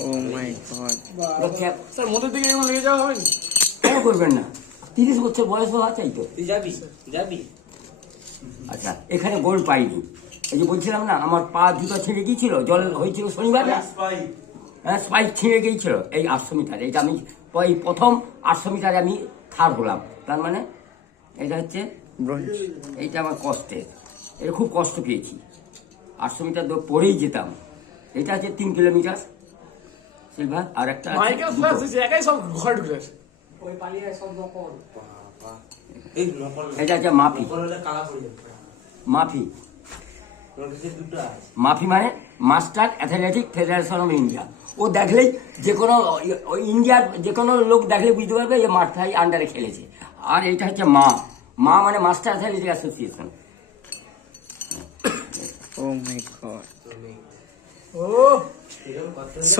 ও মাই god, sir মধ্যে দিকে এমন লেগে যাওয়া হবে না? কেন করবেন না? 30 বছর বয়স হওয়া চাই তো। তুই যাবি আচ্ছা, এখানে গোল পাইনি। এই যে বলছিলাম না, আমার পা দুটো ছিঁড়ে গিয়েছিল, জল হয়েছিল শনিবার, হ্যাঁ স্পাইক ছিঁড়ে গিয়েছিল এই 800 মিটারে। এটা আমি এই প্রথম 800 মিটারে আমি থার্ড হলাম। তার মানে এটা হচ্ছে ব্রোঞ্জ। এইটা আমার কষ্টের, এটা খুব কষ্ট পেয়েছি। 800 মিটার পরেই যেতাম। এটা হচ্ছে 3 কিলোমিটার সিলভার, আর একটা আছে মাইকেল 2 ফ্লাস এসে একাই সব ঘর ঢুকে ওই পালিয়ে সব নকল। এই নকল এটা হচ্ছে মাফি। হলে কালা পড়ে যাবে। মাফি, তোর কাছে দুটো আছে। মাফি মানে master athletic federation of India. ও দেখলেই যে কোনো ইন্ডিয়ার যে কোনো লোক দেখলে বুঝতে পারবে যে মাস্টার আন্ডারে খেলেছে। আর এইটা হচ্ছে মা মানে মাস্টার অ্যাথলেটিক অ্যাসোসিয়েশন। ও মাই গড। ও এরকম কথা